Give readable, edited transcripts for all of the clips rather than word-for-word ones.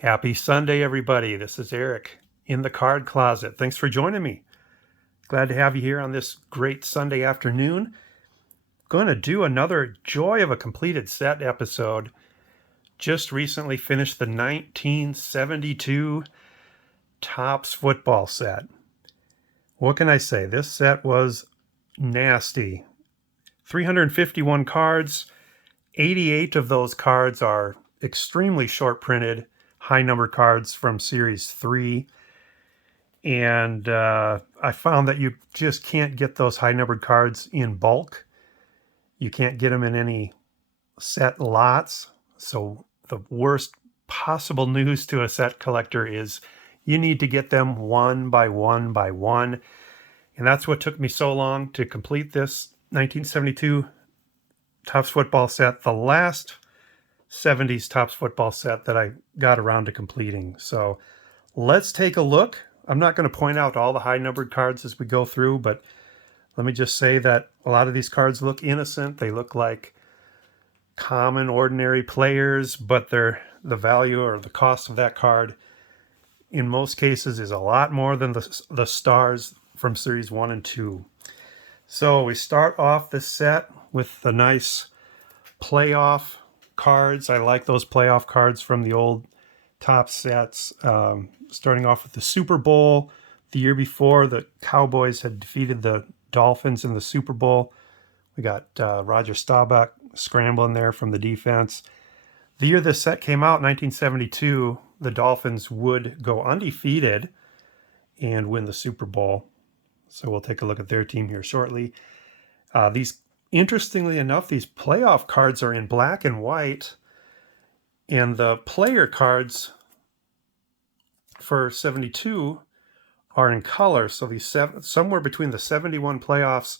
Happy Sunday, everybody. This is Eric in the Card Closet. Thanks for joining me. Glad to have you here on this great Sunday afternoon. Going to do another Joy of a Completed Set episode. Just recently finished the 1972 Topps football set. What can I say? This set was nasty. 351 cards. 88 of those cards are extremely short printed, high number cards from Series 3. And I found that you just can't get those high numbered cards in bulk. You can't get them in any set lots. So the worst possible news to a set collector is you need to get them one by one by one. And that's what took me so long to complete this 1972 Topps football set, the last 70s Topps football set that I got around to completing. So let's take a look. I'm not going to point out all the high numbered cards as we go through, but let me just say that a lot of these cards look innocent. They look like common, ordinary players, but the value or the cost of that card in most cases is a lot more than the stars from Series 1 and 2. So we start off this set with the nice playoff cards. I like those playoff cards from the old Topps sets. Starting off with the Super Bowl. The year before, the Cowboys had defeated the Dolphins in the Super Bowl. We got Roger Staubach scrambling there from the defense. The year this set came out, 1972, the Dolphins would go undefeated and win the Super Bowl. So we'll take a look at their team here shortly. Interestingly enough, these playoff cards are in black and white, and the player cards for 72 are in color. So these somewhere between the 71 playoffs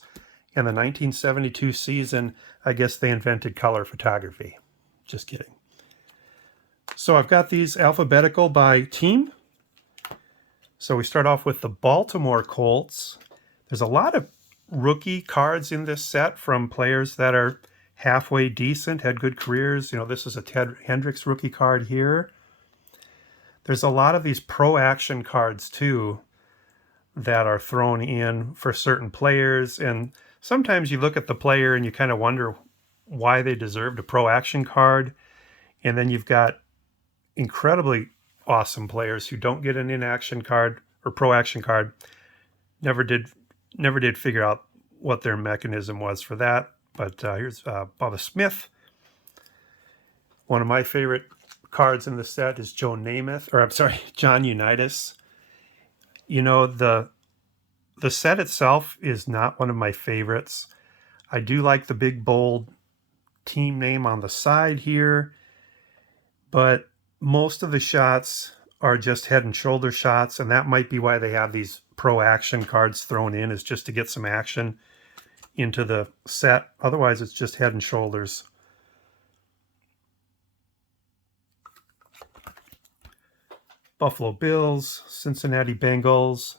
and the 1972 season, I guess they invented color photography. Just kidding. So I've got these alphabetical by team. So we start off with the Baltimore Colts. There's a lot of rookie cards in this set from players that are halfway decent, had good careers. This is a Ted Hendricks rookie card here. There's a lot of these pro action cards too that are thrown in for certain players. And sometimes you look at the player and you kind of wonder why they deserved a pro action card. And then you've got incredibly awesome players who don't get an in-action card or pro action card. Never did figure out what their mechanism was for that. But here's Bubba Smith. One of my favorite cards in the set is John Unitas. The set itself is not one of my favorites. I do like the big bold team name on the side here, but most of the shots are just head and shoulder shots, and that might be why they have these pro action cards thrown in, is just to get some action into the set. Otherwise, it's just head and shoulders. Buffalo Bills, Cincinnati Bengals.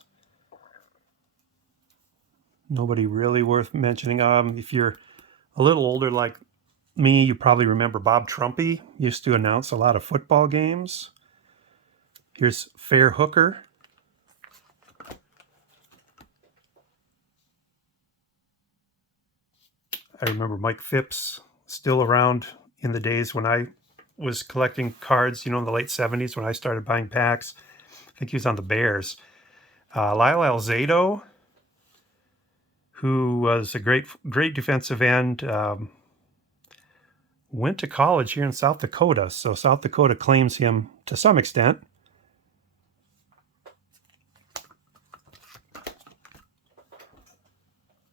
Nobody really worth mentioning. If you're a little older like me, you probably remember Bob Trumpy. Used to announce a lot of football games. Here's Fair Hooker. I remember Mike Phipps, still around in the days when I was collecting cards, in the late 70s when I started buying packs. I think he was on the Bears. Lyle Alzado, who was a great defensive end, went to college here in South Dakota. So South Dakota claims him to some extent.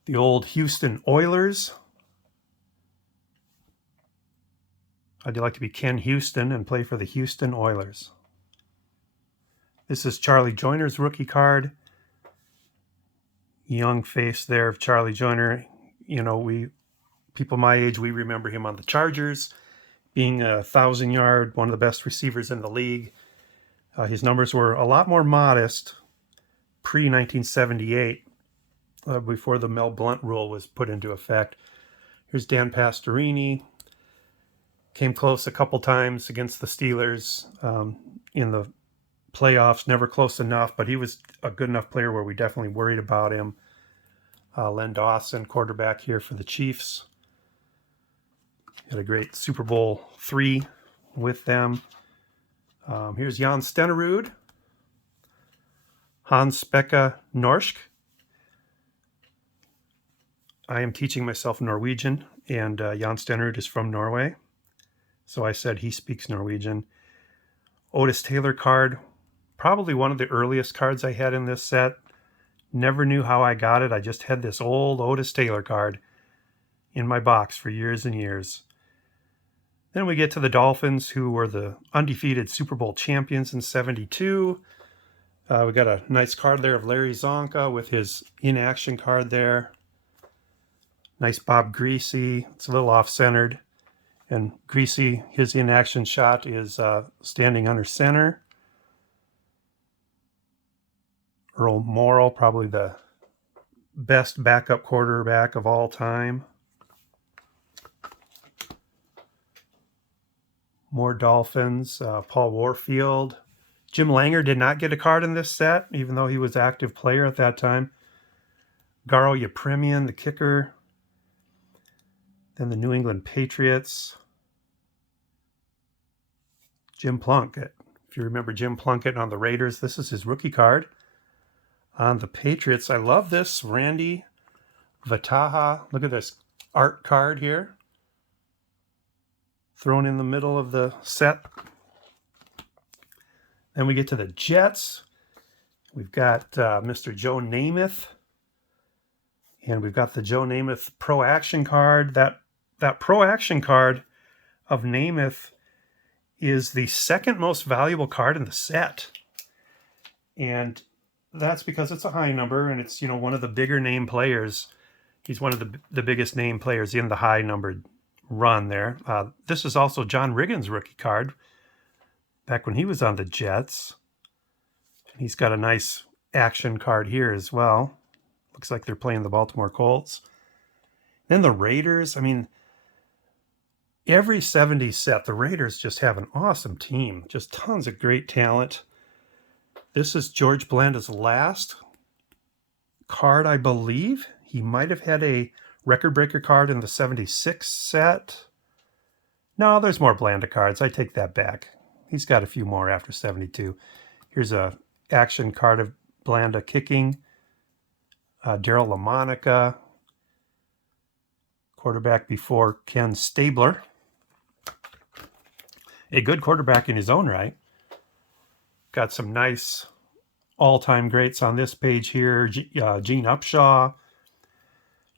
The old Houston Oilers. I'd like to be Ken Houston and play for the Houston Oilers. This is Charlie Joyner's rookie card. Young face there of Charlie Joyner. People my age, we remember him on the Chargers, being 1,000-yard, one of the best receivers in the league. His numbers were a lot more modest pre-1978, before the Mel Blount rule was put into effect. Here's Dan Pastorini. Came close a couple times against the Steelers. in the playoffs, never close enough, but he was a good enough player where we definitely worried about him. Len Dawson, quarterback here for the Chiefs. Had a great Super Bowl III with them. Here's Jan Stenerud, Hans Becke Norsk. I am teaching myself Norwegian, and Jan Stenerud is from Norway, so I said he speaks Norwegian. Otis Taylor card, probably one of the earliest cards I had in this set. Never knew how I got it. I just had this old Otis Taylor card in my box for years and years. Then we get to the Dolphins, who were the undefeated Super Bowl champions in '72. We got a nice card there of Larry Zonka with his in-action card there. Nice Bob Griese. It's a little off-centered. And Griese, his in-action shot is standing under center. Earl Morrall, probably the best backup quarterback of all time. More Dolphins. Paul Warfield. Jim Langer did not get a card in this set, even though he was an active player at that time. Garo Yepremian, the kicker. Then the New England Patriots. Jim Plunkett. If you remember Jim Plunkett on the Raiders, this is his rookie card. On the Patriots, I love this. Randy Vataha. Look at this art card here. Thrown in the middle of the set. Then we get to the Jets. We've got Mr. Joe Namath. And we've got the Joe Namath Pro Action card. That Pro Action card of Namath is the second most valuable card in the set. And that's because it's a high number, and it's, one of the bigger name players. He's one of the biggest name players in the high numbered run there. This is also John Riggins' rookie card back when he was on the Jets. He's got a nice action card here as well. Looks like they're playing the Baltimore Colts. Then the Raiders. Every 70s set, the Raiders just have an awesome team. Just tons of great talent. This is George Blanda's last card, I believe. He might have had a record breaker card in the 76 set. No, there's more Blanda cards. I take that back. He's got a few more after 72. Here's a action card of Blanda kicking. Daryl LaMonica, quarterback before Ken Stabler. A good quarterback in his own right. Got some nice all-time greats on this page here. Gene Upshaw.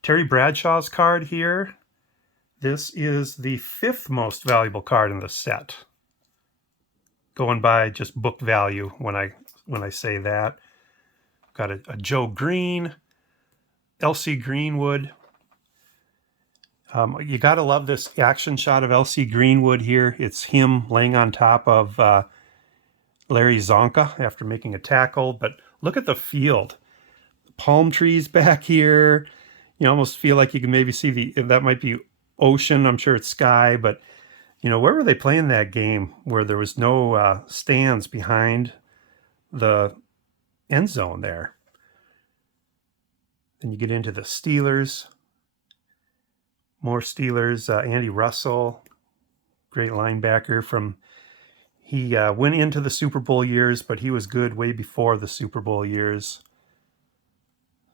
Terry Bradshaw's card here. This is the 5th most valuable card in the set. Going by just book value when I say that. Got a Joe Green. L.C. Greenwood. You got to love this action shot of L.C. Greenwood here. It's him laying on top of Larry Zonka after making a tackle. But look at the field. Palm trees back here. You almost feel like you can maybe see that might be ocean. I'm sure it's sky. But, where were they playing that game where there was no stands behind the end zone there? Then you get into the Steelers. More Steelers. Andy Russell, great linebacker he went into the Super Bowl years, but he was good way before the Super Bowl years.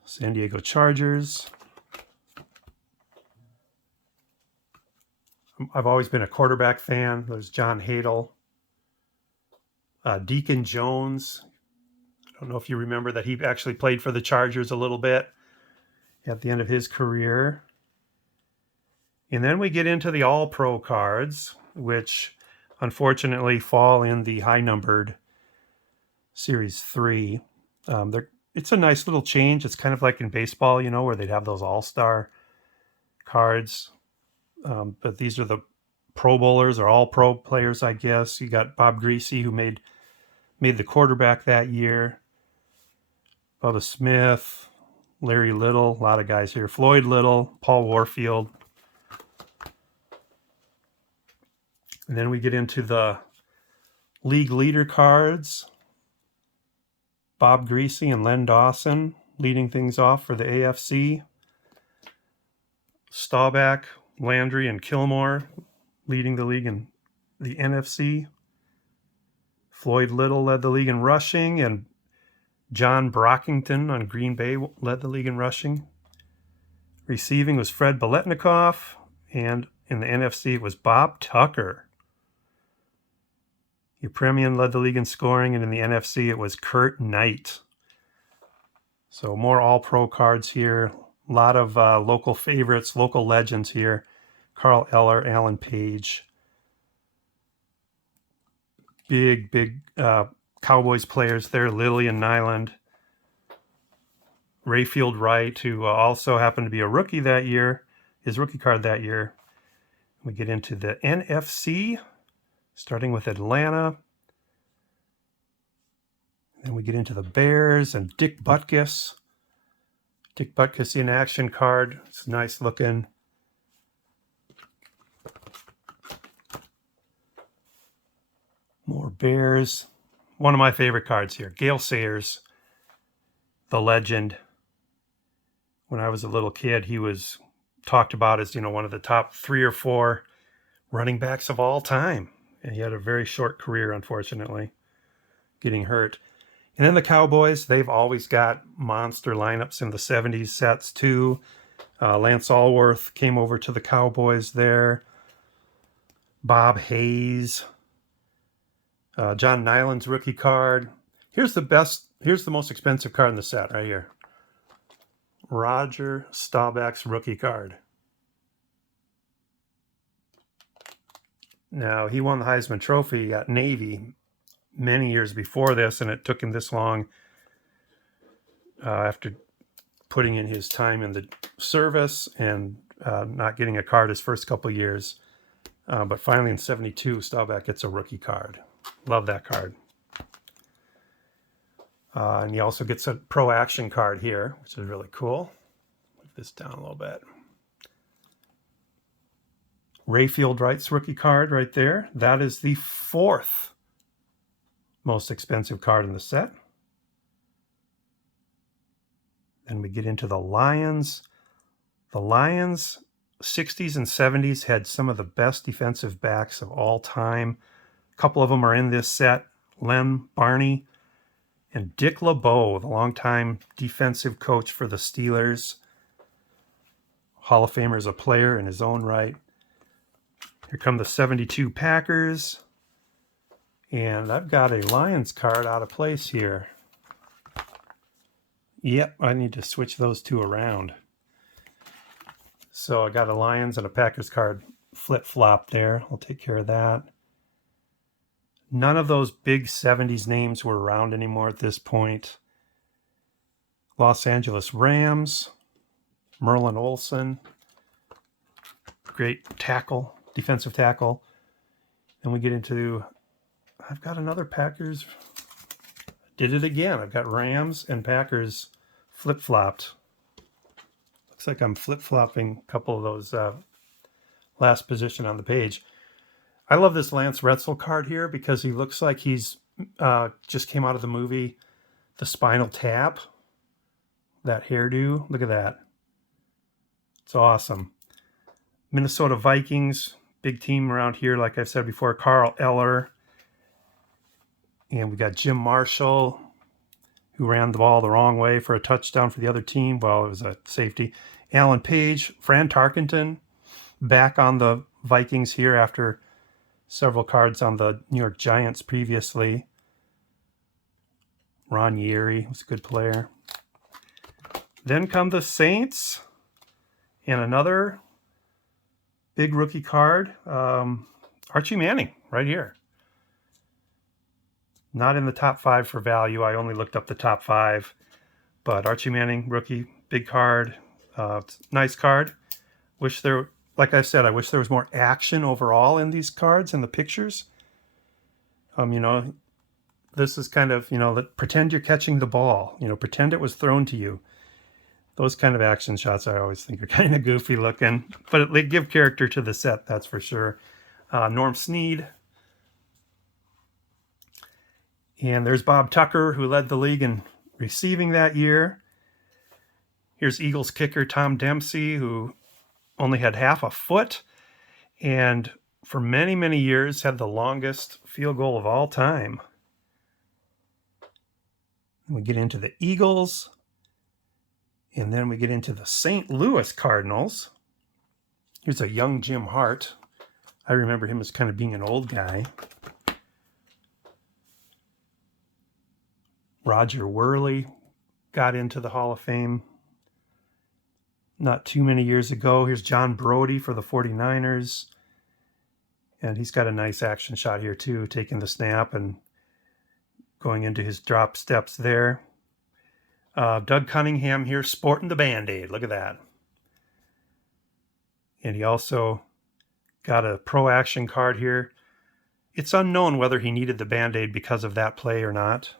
San Diego Chargers. I've always been a quarterback fan. There's John Hadle. Deacon Jones. I don't know if you remember that he actually played for the Chargers a little bit at the end of his career. And then we get into the All-Pro cards, which unfortunately fall in the high-numbered Series 3. It's a nice little change. It's kind of like in baseball, where they'd have those All-Star cards. But these are the Pro Bowlers or All-Pro players, I guess. You got Bob Griese, who made the quarterback that year. Bubba Smith, Larry Little, a lot of guys here. Floyd Little, Paul Warfield. And then we get into the League leader cards. Bob Greasy and Len Dawson leading things off for the AFC. Staubach, Landry, and Kilmore leading the league in the NFC. Floyd Little led the league in rushing, and John Brockington on Green Bay led the league in rushing. Receiving was Fred Biletnikoff, and in the NFC it was Bob Tucker. Upremian led the league in scoring, and in the NFC it was Kurt Knight. So more all-pro cards here. A lot of local favorites, local legends here. Carl Eller, Alan Page. Big Cowboys players there. Lillian Nyland. Rayfield Wright, who also happened to be a rookie that year. His rookie card that year. We get into the NFC, starting with Atlanta. Then we get into the Bears and Dick Butkus. Dick Butkus in action card. It's nice looking. More Bears. One of my favorite cards here. Gale Sayers, the legend. When I was a little kid, he was talked about as, one of the top 3 or 4 running backs of all time. And he had a very short career, unfortunately, getting hurt. And then the Cowboys, they've always got monster lineups in the 70s sets too. Lance Allworth came over to the Cowboys there. Bob Hayes. John Nyland's rookie card. Here's the most expensive card in the set right here. Roger Staubach's rookie card. Now, he won the Heisman Trophy at Navy many years before this, and it took him this long after putting in his time in the service and not getting a card his first couple years. But finally in 72, Staubach gets a rookie card. Love that card. And he also gets a pro action card here, which is really cool. Move this down a little bit. Rayfield Wright's rookie card right there. That is the 4th most expensive card in the set. Then we get into the Lions. The Lions, 60s and 70s, had some of the best defensive backs of all time. A couple of them are in this set. Lem Barney and Dick LeBeau, the longtime defensive coach for the Steelers. Hall of Famer as a player in his own right. Here come the 72 Packers. And I've got a Lions card out of place here. Yep, I need to switch those two around. So I got a Lions and a Packers card flip-flop there. I'll take care of that. None of those big 70s names were around anymore at this point. Los Angeles Rams, Merlin Olsen, great tackle, defensive tackle. Then we get into, I've got another Packers. Did it again. I've got Rams and Packers flip-flopped. Looks like I'm flip-flopping a couple of those last position on the page. I love this Lance Retzel card here because he looks like he's just came out of the movie The Spinal Tap. That hairdo. Look at that. It's awesome. Minnesota Vikings. Big team around here, like I've said before. Carl Eller. And we got Jim Marshall, who ran the ball the wrong way for a touchdown for the other team. Well, it was a safety. Alan Page. Fran Tarkenton. Back on the Vikings here after several cards on the New York Giants previously. Ron Yeary was a good player. Then come the Saints. And another big rookie card. Archie Manning, right here. Not in the top 5 for value. I only looked up the top 5. But Archie Manning, rookie, big card. Nice card. Like I said, I wish there was more action overall in these cards and the pictures. This is kind of, pretend you're catching the ball. Pretend it was thrown to you. Those kind of action shots I always think are kind of goofy looking. But they give character to the set, that's for sure. Norm Snead. And there's Bob Tucker, who led the league in receiving that year. Here's Eagles kicker Tom Dempsey, who only had half a foot and for many, many years had the longest field goal of all time. We get into the Eagles, and then we get into the St. Louis Cardinals. Here's a young Jim Hart. I remember him as kind of being an old guy. Roger Worley got into the Hall of Fame not too many years ago. Here's John Brody for the 49ers. And he's got a nice action shot here too, taking the snap and going into his drop steps there. Doug Cunningham here sporting the Band-Aid. Look at that. And he also got a pro action card here. It's unknown whether he needed the Band-Aid because of that play or not.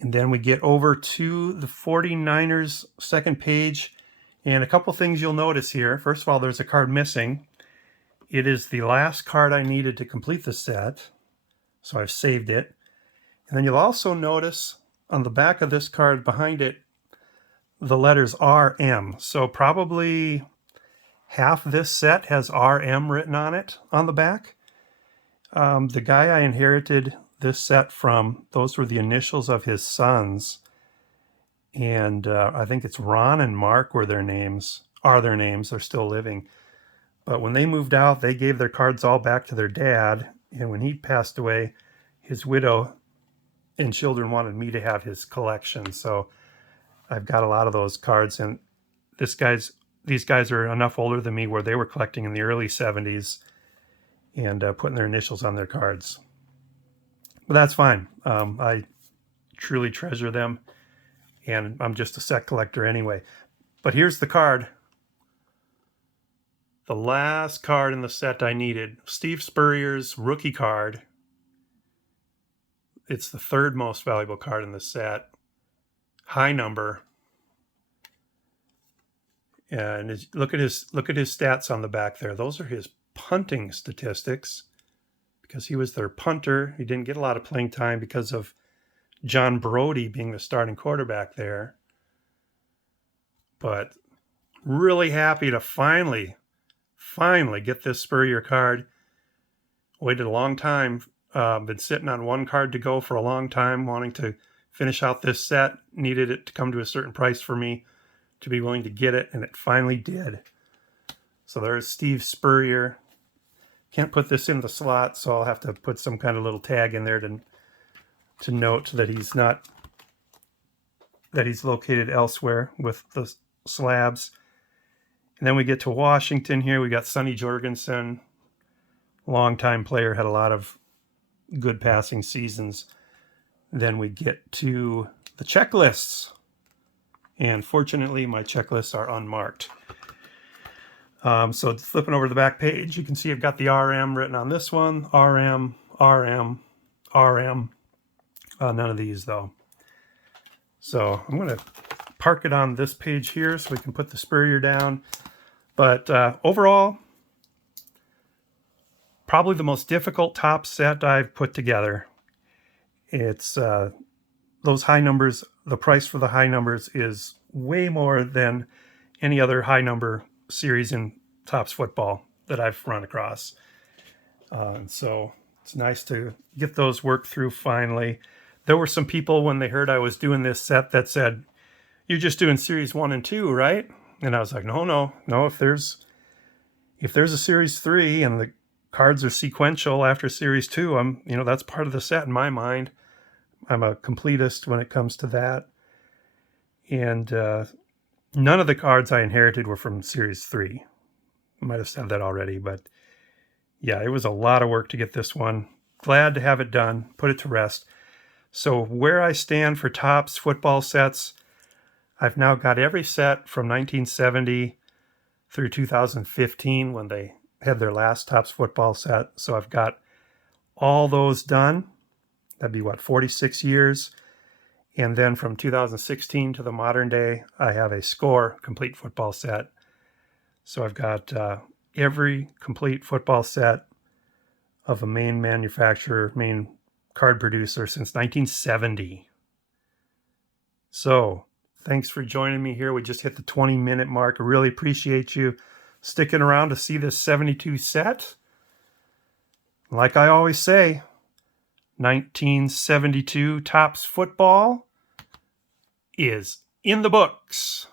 And then we get over to the 49ers second page. And a couple things you'll notice here. First of all, there's a card missing. It is the last card I needed to complete the set. So I've saved it. And then you'll also notice on the back of this card behind it, the letters RM. So probably half this set has RM written on it on the back. The guy I inherited this set from, those were the initials of his sons. And I think it's Ron and Mark were their names, they're still living. But when they moved out, they gave their cards all back to their dad. And when he passed away, his widow and children wanted me to have his collection. So I've got a lot of those cards. And these guys are enough older than me where they were collecting in the early 70s and putting their initials on their cards. But that's fine. I truly treasure them. And I'm just a set collector anyway. But here's the card. The last card in the set I needed. Steve Spurrier's rookie card. It's the third most valuable card in the set. High number. And look at his stats on the back there. Those are his punting statistics because he was their punter. He didn't get a lot of playing time because of John Brody being the starting quarterback there. But really happy to finally get this Spurrier card. Waited a long time. Been sitting on one card to go for a long time, wanting to finish out this set. Needed it to come to a certain price for me to be willing to get it, and it finally did. So there's Steve Spurrier. Can't put this in the slot, so I'll have to put some kind of little tag in there to note that he's located elsewhere with the slabs. And then we get to Washington here. We got Sonny Jorgensen, longtime player, had a lot of good passing seasons. Then we get to the checklists. And fortunately, my checklists are unmarked. So flipping over to the back page, you can see I've got the RM written on this one. RM. None of these, though. So I'm going to park it on this page here so we can put the Spurrier down. But overall, probably the most difficult top set I've put together. It's those high numbers. The price for the high numbers is way more than any other high number series in Topps football that I've run across. So it's nice to get those worked through finally. There were some people when they heard I was doing this set that said, "You're just doing series 1 and 2, right?" And I was like, no. If there's a series 3 and the cards are sequential after series 2, that's part of the set in my mind. I'm a completist when it comes to that. And none of the cards I inherited were from series 3. I might have said that already, but yeah, it was a lot of work to get this one. Glad to have it done, put it to rest. So where I stand for Topps football sets, I've now got every set from 1970 through 2015 when they had their last Topps football set. So I've got all those done. That'd be 46 years. And then from 2016 to the modern day, I have a Score complete football set. So I've got every complete football set of a main manufacturer, main card producer since 1970. So thanks for joining me here. We just hit the 20-minute mark. I really appreciate you sticking around to see this 72 set. Like I always say, 1972 Topps football is in the books.